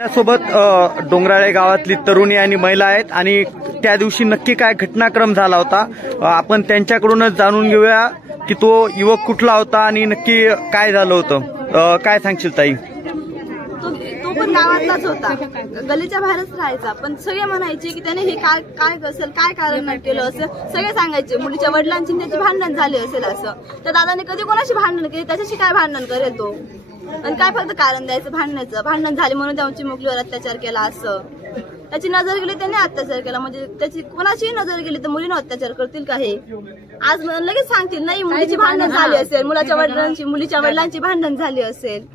त्यासोबत डोंगराळे गावातली तरुणी आणि महिला आहेत आणि त्या दिवशी नक्की काय घटनाक्रम झाला होता आपण त्यांच्याकडूनच जाणून घेऊया की तो युवक कुठला होता आणि नक्की काय झालं होतं. काय सांगशील ताई? तो पण गावातलाच होता, गलीच्या बाहेरच राहायचा, पण सगळे म्हणायचे की त्याने हे काय असेल, काय कारण केलं असं सगळे सांगायचे. मुलीच्या वडिलांची त्याची भांडण झाली असेल असं. त्या दादाने कधी कोणाशी भांडण केली, त्याच्याशी काय भांडण करेल तो, आणि काय फक्त कारण द्यायचं भांडणाचं. भांडण झाले म्हणून त्यांची मुलीवर अत्याचार केला असं. त्याची नजर गेली त्याने अत्याचार केला, म्हणजे त्याची कोणाची नजर गेली तर मुलीने अत्याचार करतील का? हे आज लगेच सांगतील नाही मुलीची भांडण झाली असेल, मुलीच्या वडिलांची भांडण झाली असेल.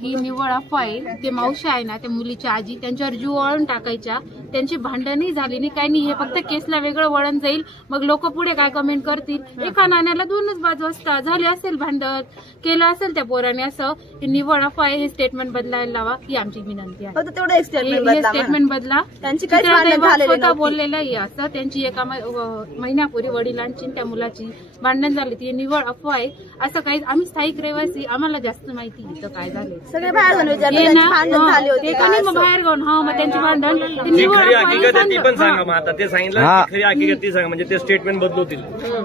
ही निव्वळ अफवा आहे. ते मावशी आहे ना, त्या मुलीच्या आजी त्यांच्यावर जीव वळून टाकायच्या, त्यांची भांडणही झाली नाही, काही नाही. हे फक्त केसला वेगळं वळण जाईल, मग लोक पुढे काय कमेंट करतील, एका नाण्याला दोनच बाजू असतात. झाले असेल भांडण, केलं असेल त्या पोराने असं. हे निव्वळ अफवा आहे. हे स्टेटमेंट बदलायला लावा ही आमची विनंती आहे. फक्त तेवढं स्टेटमेंट बदला. त्यांची स्वतः बोललेलं आहे असं. त्यांची एका महिन्यापूर्वी वडिलांची त्या मुलाची भांडण झाली, ती निव्वळ अफवा आहे. असं काही आम्ही स्थायिक रहिवासी, आम्हाला जास्त माहिती इथं काय झालं. सगळे बाहेर जाऊन बाहेर गाऊन मग त्यांची भांडण ती पण सांगा. मग आता ते सांगितलं खरी हकीकत ती सांगा, म्हणजे ते स्टेटमेंट बदलवतील.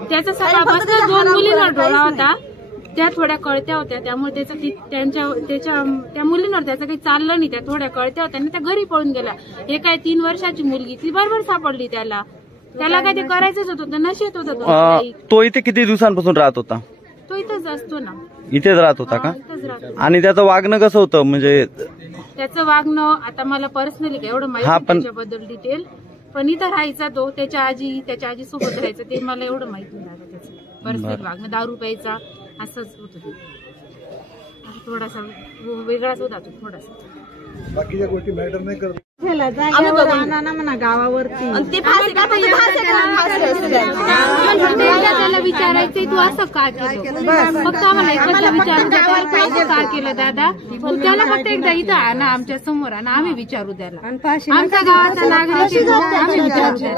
त्याचा सकाळपासून 2 मुलींवर डोळा होता, त्या थोड्या कळत्या होत्या, त्यामुळे त्या मुलींवर त्याचं काही चाललं नाही. त्या थोड्या कळत्या होत्या आणि त्या घरी पळून गेल्या. हे काय 3 वर्षाची मुलगी, ती बरोबर सापडली त्याला काय ते करायचंच होतं, नशेत होता तो. इथे किती दिवसांपासून राहत होता? तो इथंच असतो ना. इथेच राहत होता का? आणि त्याचं वागणं कसं होतं? म्हणजे त्याचं वागणं आता मला पर्सनली काय एवढं माहिती त्याच्याबद्दल डिटेल, पण इथं राहायचा तो, त्याच्या आजी सोबत राहायचं, ते मला एवढं माहिती नाही. त्याचं पर्सनल वागणं, दारू प्यायचा असंच होतं. थोडासा वेगळाच होता तो थोडासा. बाकीच्या गोष्टी मॅटर नाही करत. म्हणा गावावरती त्याला विचारायचंय तू असं का केलं, फक्त आम्हाला एकदा विचारू का केलं दादा. त्याला फक्त एकदा इथं आणा, आमच्या समोर आणा, आम्ही विचारू त्याला. आमच्या गावाचा नागरिक आम्ही विचारू त्याला.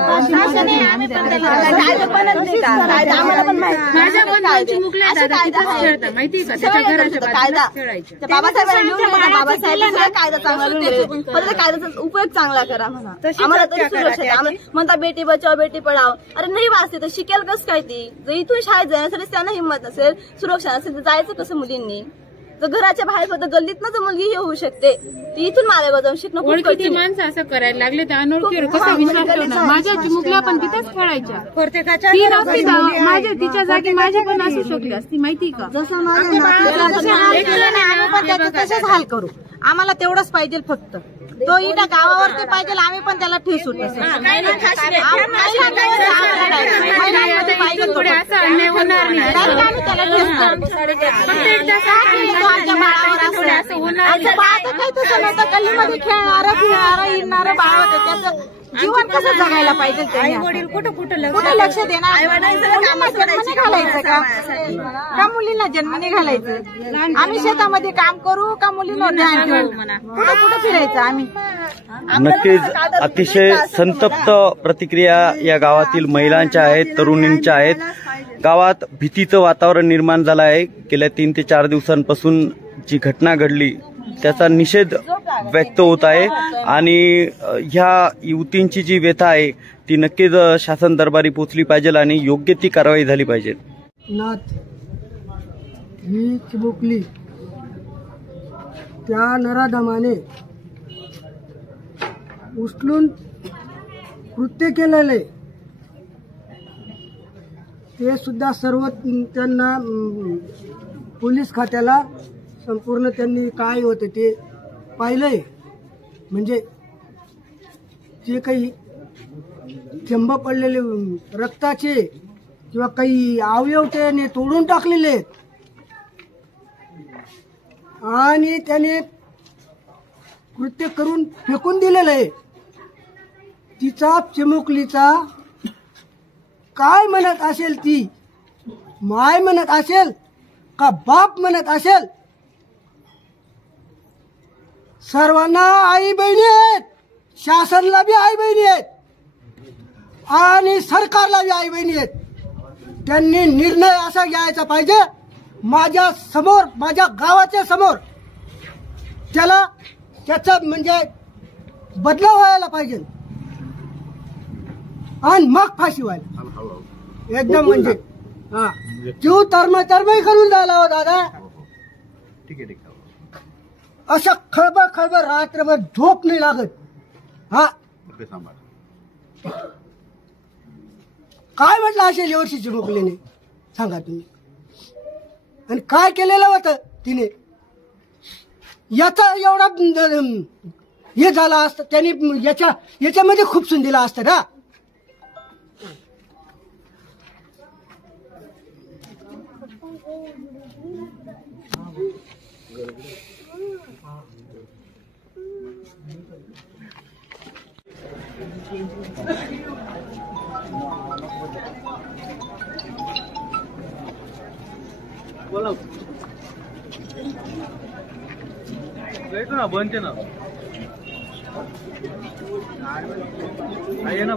माझ्या बंधूंची मुकल्या दादा तिथंच खेळतात माहिती का, त्याच्या घराच्या बाजूला खेळायचं. बाबासाहेबांनी कायदा चांगला कायद्याचा उपयोग चांगला करा म्हणा. आम्हाला तरी सुरक्षा म्हणता बेटी बचाव बेटी पढाव. अरे नाही वाचते तर शिकेल कसं काय ती? जर इथून शाळेत जाण्यासाठी त्यांना हिंमत नसेल, सुरक्षा नसेल तर जायचं कसं मुलींनी? जर घराच्या बाहेर फक्त गल्लीतनं जर मुलगी हे होऊ शकते, ती इथून मालेगाव जाऊन शिकणं खूप कठीण. किती माणसं असं करायला लागले, त्या अनोळखीवर कसा विश्वास ठेवणार? माझ्या चिमुकल्या पण तिथेच खेळायच्या, ती नसती माझ्या तिच्या जागी माझी पण असू शकली असती माहिती का. जसं तसेच हाल करू, आम्हाला तेवढंच पाहिजे फक्त. तो इथं गावावरती पाहिजे, आम्ही पण त्याला ठेस होतो. गल्लीमध्ये खेळणारं फिरणारं हिंडणारं बाळ होतं, त्याचं जीवन कसं जगायला पाहिजे? आई वडील कुठं लक्ष देणार? जन्मनी घालायचं का मुलींना जन्मनी घालायचं? आम्ही शेतामध्ये काम करू का मुलींना ध्यान ठेवू? कुठं फिरायचं आम्ही? नक्कीच अतिशय संतप्त प्रतिक्रिया या गावातील महिलांच्या आहेत, तरुणींच्या आहेत. गावात भीतीचं वातावरण निर्माण झालं आहे. गेल्या 3 ते 4 दिवसांपासून जी घटना घडली त्याचा निषेध व्यक्त होत आहे आणि ह्या युवतींची जी व्यथा आहे ती नक्कीच शासन दरबारी पोचली पाहिजे आणि योग्य ती कारवाई झाली पाहिजे. नाथ ही चिमुकली त्या नराधमाने उचलून कृत्य केलेले, ते सुद्धा सर्व त्यांना पोलीस खात्याला संपूर्ण त्यांनी काय होते ते पाहिलंय. म्हणजे जे काही थेंब पडलेले रक्ताचे किंवा काही अवयव त्याने तोडून टाकलेले आहेत आणि त्याने कृत्य करून फेकून दिलेलं आहे. तिचा चिमुकलीचा काय म्हणत असेल, ती माय म्हणत असेल का बाप म्हणत असेल, सर्वांना आई बहिणी आहेत, शासनाला बी आई बहिणी आहेत आणि सरकारला बी आई बहिणी आहेत. त्यांनी निर्णय असा घ्यायचा पाहिजे, माझ्या समोर, माझ्या गावाच्या समोर त्याला त्याचा म्हणजे बदलाव व्हायला पाहिजे आणि मग फाशी व्हायला एकदम म्हणजे हा जीव तरमही करून जायला हो दादा. असं खळबळ खळबळ रात्रभर झोप नाही लागत. हा काय म्हटलं असेल यावर्षी चिमुकलीने सांगा तुम्ही, आणि काय केलेलं होतं तिने. याचा एवढा हे झाला असतं त्यांनी याच्यामध्ये खुपसून दिला असतं ना. ना बनते ना आहे ना